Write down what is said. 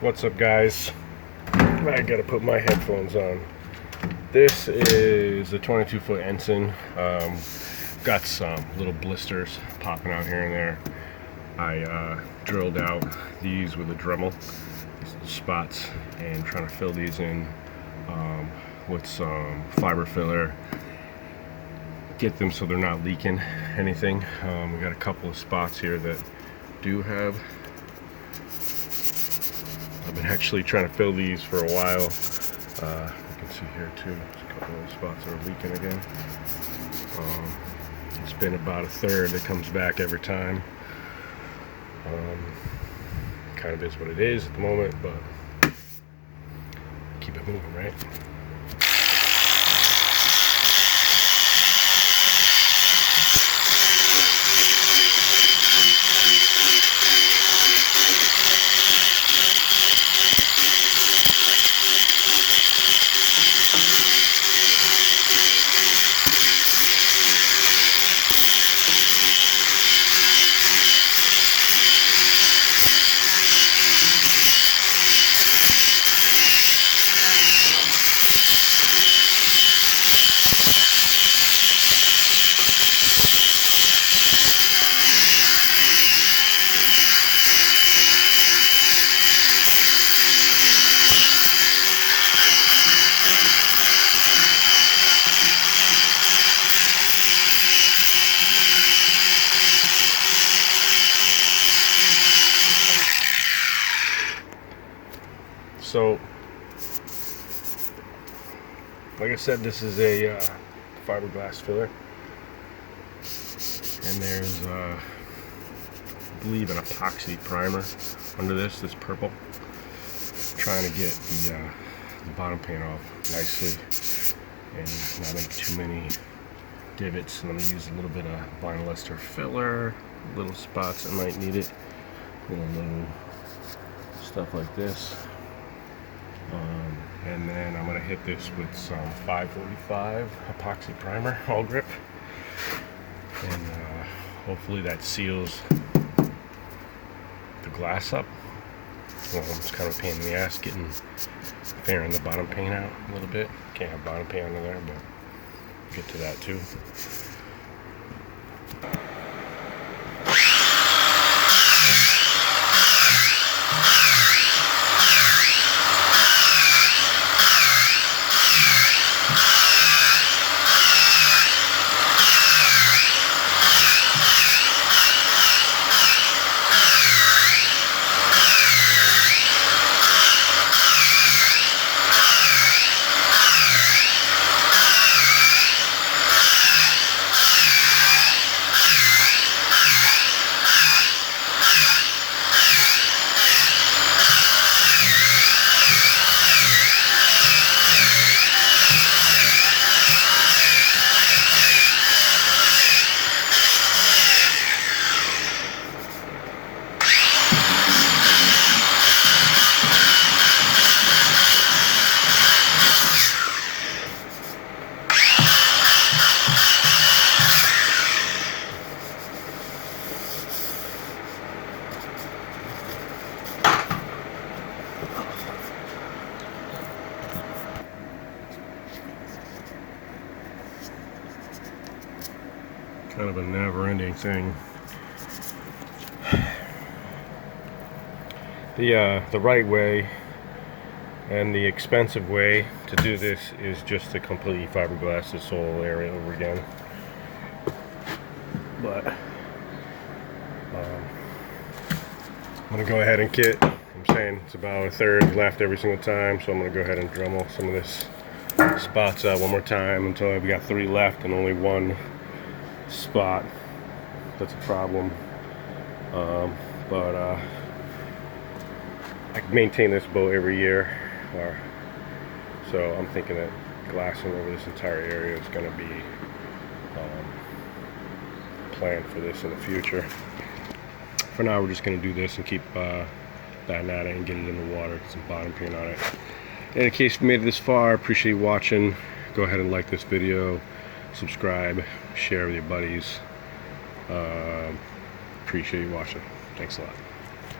What's up, guys? I gotta put my headphones on. This is a 22-foot ensign. Got some little blisters popping out here and there. I drilled out these with a Dremel, these little spots, and trying to fill these in with some fiber filler. Get them so they're not leaking anything. We got a couple of spots here that do have. I've been actually trying to fill these for a while. You can see here too, there's a couple of spots that are leaking again. It's been about a third that comes back every time. Kind of is what it is at the moment, but keep it moving, right? So, like I said, this is a fiberglass filler, and there's, I believe, an epoxy primer under this purple. Trying to get the bottom paint off nicely and not make too many divots. I'm going to use a little bit of vinyl ester filler, little spots that might need it, little stuff like this. And then I'm going to hit this with some 545 epoxy primer, all grip, and hopefully that seals the glass up. It's kind of a pain in the ass fairing the bottom paint out a little bit. Can't have bottom paint under there, but we'll get to that too. Kind of a never-ending thing. The right way and the expensive way to do this is just to completely fiberglass this whole area over again. But I'm gonna go ahead and kit. I'm saying it's about a third left every single time, so I'm gonna go ahead and Dremel some of this spots out one more time until I've got 3 left and only one spot that's a problem. But I can maintain this boat every year, so I'm thinking that glassing over this entire area is going to be planned for this in the future. For now, we're just going to do this and keep batting at it and get it in the water, get some bottom paint on it. And in case you made it this far, I appreciate you watching. Go ahead and like this video, subscribe, share with your buddies. Appreciate you watching. Thanks a lot.